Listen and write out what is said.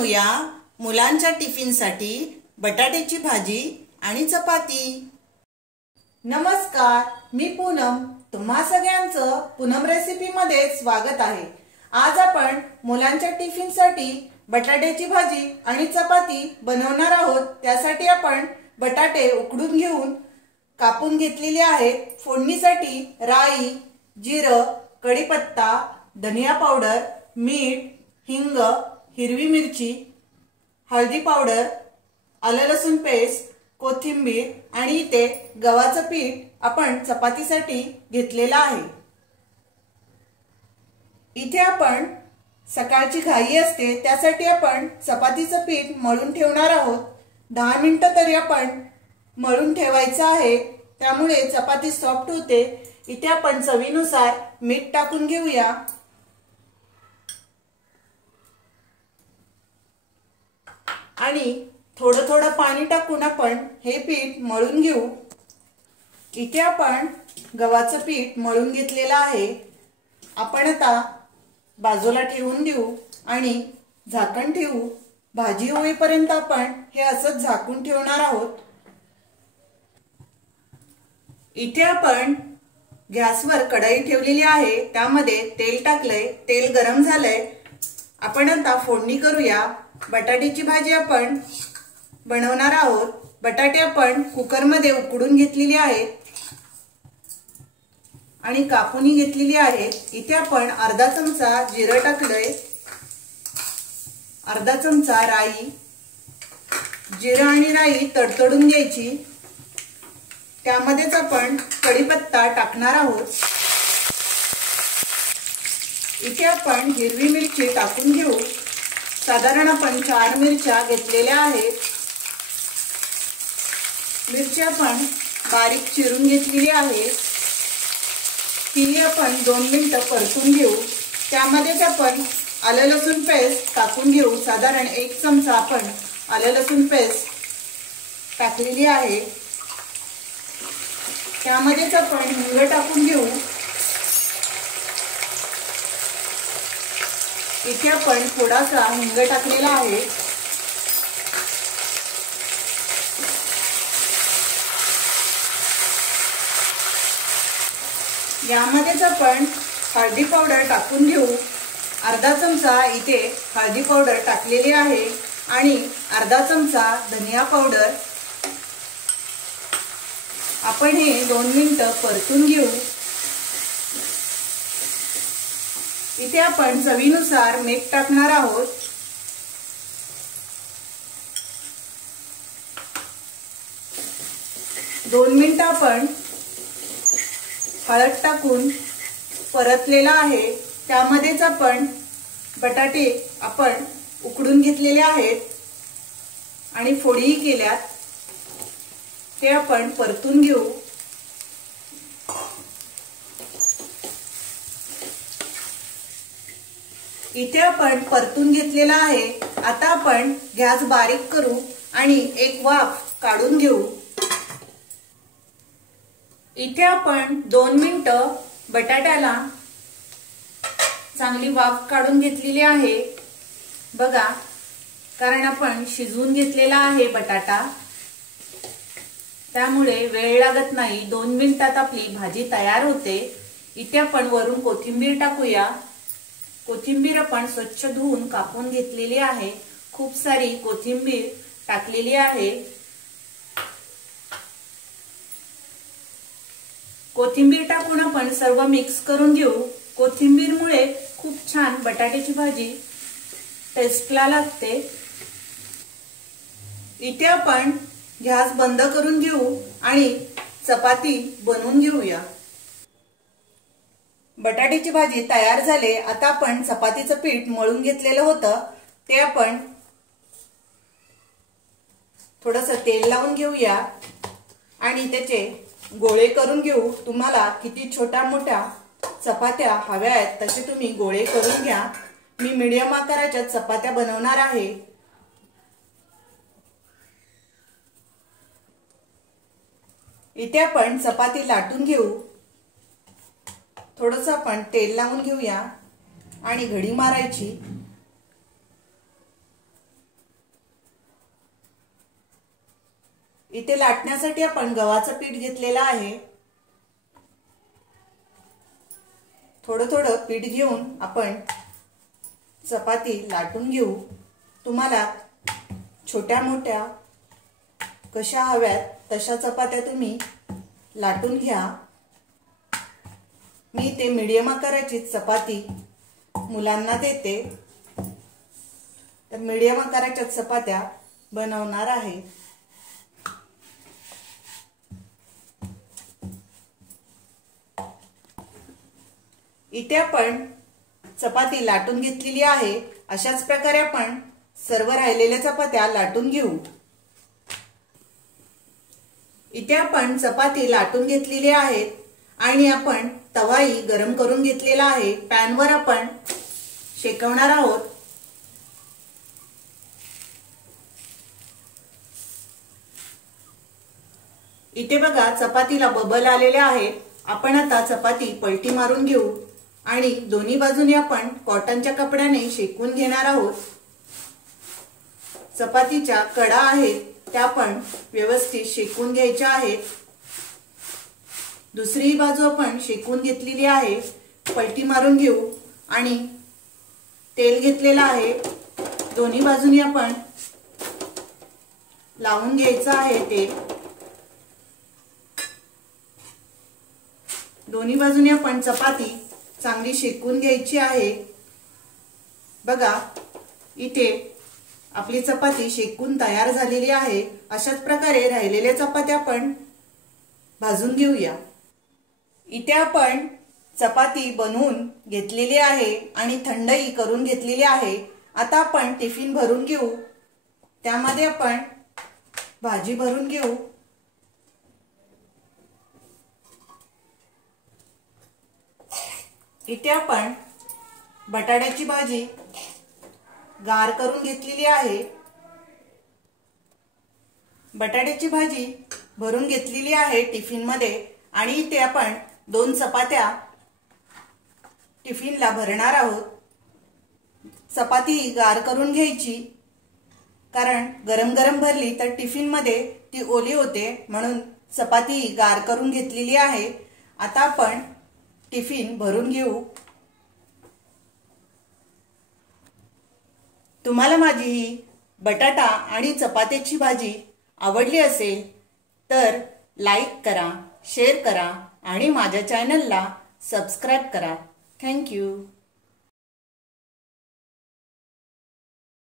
बनवूया मुलांच्या टिफिनसाठी बटाट्याची भाजी आणि चपाती। नमस्कार, मी पूनम। तुम्हा सगळ्यांचं पूनम रेसिपी मध्ये स्वागत आहे। आज आपण मुलांच्या टिफिनसाठी बटाट्याची भाजी आणि चपाती बनवणार आहोत। त्यासाठी आपण बटाटे उकडून घेऊन कापून घेतलेले आहेत। फोडणीसाठी राई, जिरं, कढीपत्ता, धनिया पावडर, मीठ, हिंग, हिरवी मिरची, हळदी पावडर, आलं लसूण पेस्ट, कोथिंबीर आणि इथे गव्हाचं पीठ आपण चपातीसाठी घेतलेलं आहे। इथे आपण सकाळची घाई असते त्यासाठी आपण चपातीचं पीठ मळून ठेवणार आहोत। 10 मिनिटं तरी आपण मळून ठेवायचं आहे, त्यामुळे चपाती सॉफ्ट होते। इथे आपण चवीनुसार मीठ टाकून घेऊया आणि थोडं थोडं पाणी टाकून आपण हे पीठ मळून घेऊ। इथे आपण गव्हाचं पीठ मळून घेतलेलं आहे। आपण आता बाजूला ठेवून देऊ आणि झाकण ठेवू। भाजी होईपर्यंत आपण हे असंच झाकून ठेवणार आहोत। इथे आपण गॅसवर कढई ठेवलेली आहे, त्यामध्ये तेल टाकलंय। तेल गरम झालंय। आपण आता फोडणी करूया। बटाट्याची भाजी आपण बनवणार आहोत। बटाटे आपण कुकरमध्ये उकडून घेतलेले आहेत आणि कापून घेतलेली आहेत। इथे आपण अर्धा चमचा जिरं टाकलंय, अर्धा चमचा राई। जिरं आणि राई तडतडून घ्यायची। त्यामध्येच आपण कढीपत्ता टाकणार आहोत। इथे आपण हिरवी मिरची टाकून घेऊ। साधारण आपण 4 मिरच्या घेतलेल्या आहेत। मिरची आपण बारीक चिरून घेतलेली आहे। ती आपण 2 मिनिटं परतून घेऊ। त्यामध्येच आपण आलं लसूण पेस्ट टाकून घेऊ। साधारण 1 चमचा आपण आलं लसूण पेस्ट टाकलेली आहे। त्यामध्येच आपण हिंग टाकून घेऊ। इथे आपण थोडासा हिंग टाकलेला आहे। यामध्येच आपण हळदी पावडर टाकून घेऊ। अर्धा चमचा इथे हळदी पावडर टाकलेली आहे आणि अर्धा चमचा धनिया पावडर। आपण हे 2 मिनिटं परतून घेऊ। इथे आपण चवीनुसार मीठ टाकणार आहोत। दोन मिनिटं आपण हळद टाकून परतलेला आहे। त्यामध्येच आपण बटाटे आपण उकडून घेतलेले आहेत आणि फोडी केल्यात, ते आपण परतून घेऊ। इथे आपण परतून घेतलेला आहे। आता आपण गॅस बारीक करू आणि एक वाफ काढून घेऊ। इथे आपण 2 मिनिटं बटाट्याला चांगली वाफ काढून घेतलेली आहे। बघा, कारण आपण शिजवून घेतलेला आहे बटाटा, त्यामुळे वेळ लागत नाही। 2 मिनिटात आपली भाजी तयार होते। इथे आपण वरून कोथिंबीर टाकूया। कोथिंबीर आपण स्वच्छ धुवून कापून घेतलेली आहे। खूप सारी कोथिंबीर टाकलेली आहे। कोथिंबीर टाकून आपण सर्व मिक्स करून घेऊ। कोथिंबीरमुळे खूप छान बटाट्याची भाजी टेस्टला लागते। इथे आपण गॅस बंद करून घेऊ आणि चपाती बनवून घेऊया। बटाट्याची भाजी तयार झाले। आता आपण चपातीचं पीठ मळून घेतलेलं होतं, ते आपण थोडंसं तेल लावून घेऊया आणि त्याचे गोळे करून घेऊ। तुम्हाला किती छोट्या मोठ्या चपात्या हव्या आहेत तसे तुम्ही गोळे करून घ्या। मी मीडियम आकाराच्या चपात्या बनवणार आहे। इथे आपण चपाती लाटून घेऊ। थोडंसं आपण तेल लावून घेऊया आणि घडी मारायची। इथे लाटण्यासाठी आपण गव्हाचं पीठ घेतलेलं आहे। थोडं थोडं पीठ घेऊन आपण चपाती लाटून घेऊ। तुम्हाला छोट्या मोठ्या कशा हव्यात तशा चपात्या तुम्ही लाटून घ्या। मी ते मीडियम आकाराची चपाती मुलांना देते, तर मीडियम आकाराच्या चपात्या बनवणार आहे। इथे आपण चपाती लाटून घेतलेली आहे। अशाच प्रकारे आपण सर्व राहिलेल्या चपात्या लाटून घेऊ। इथे आपण चपाती लाटून घेतलेली आहेत आणि आपण तवाही गरम करून घेतलेला आहे। पॅनवर आपण शेकवणार आहोत। इथे बघा चपातीला बबल आलेले आहेत। आपण आता चपाती पलटी मारून घेऊ आणि दोन्ही बाजूने आपण कॉटनच्या कपड्याने शेकून घेणार आहोत। चपातीच्या कडा आहेत त्या आपण व्यवस्थित शेकून घ्यायच्या आहेत। दुसरी बाजू आपण शेकून घेतलेली आहे। पलटी मारून घेऊ आणि तेल घेतलेलं आहे। दोन्ही बाजूने आपण लावून घ्यायचं आहे तेल। दोन्ही बाजूने आपण चपाती चांगली शेकून घ्यायची आहे। बघा इथे आपली चपाती शेकून तयार झालेली आहे। अशाच प्रकारे राहिलेल्या चपात्या आपण भाजून घेऊया। इथे आपण चपाती बनवून घेतलेली आहे आणि थंडही करून घेतलेली आहे। आता आपण टिफिन भरून घेऊ। त्यामध्ये आपण भाजी भरून घेऊ। इथे आपण बटाट्याची भाजी गार करून घेतलेली आहे। बटाट्याची भाजी भरून घेतलेली आहे टिफिन मध्ये आणि इथे आपण 2 चपात्या टिफिनला भरणार आहोत। चपाती गार करून घ्यायची, कारण गरम गरम भरली तर टिफिन मध्ये ती ओली होते, म्हणून चपाती गार करून घेतलेली आहे। आता आपण टिफिन भरून घेऊ। तुम्हाला माझी ही बटाटा आणि चपात्याची भाजी आवडली असेल तर लाईक करा, शेअर करा आणि माझ्या चॅनलला सबस्क्राइब करा। Thank you.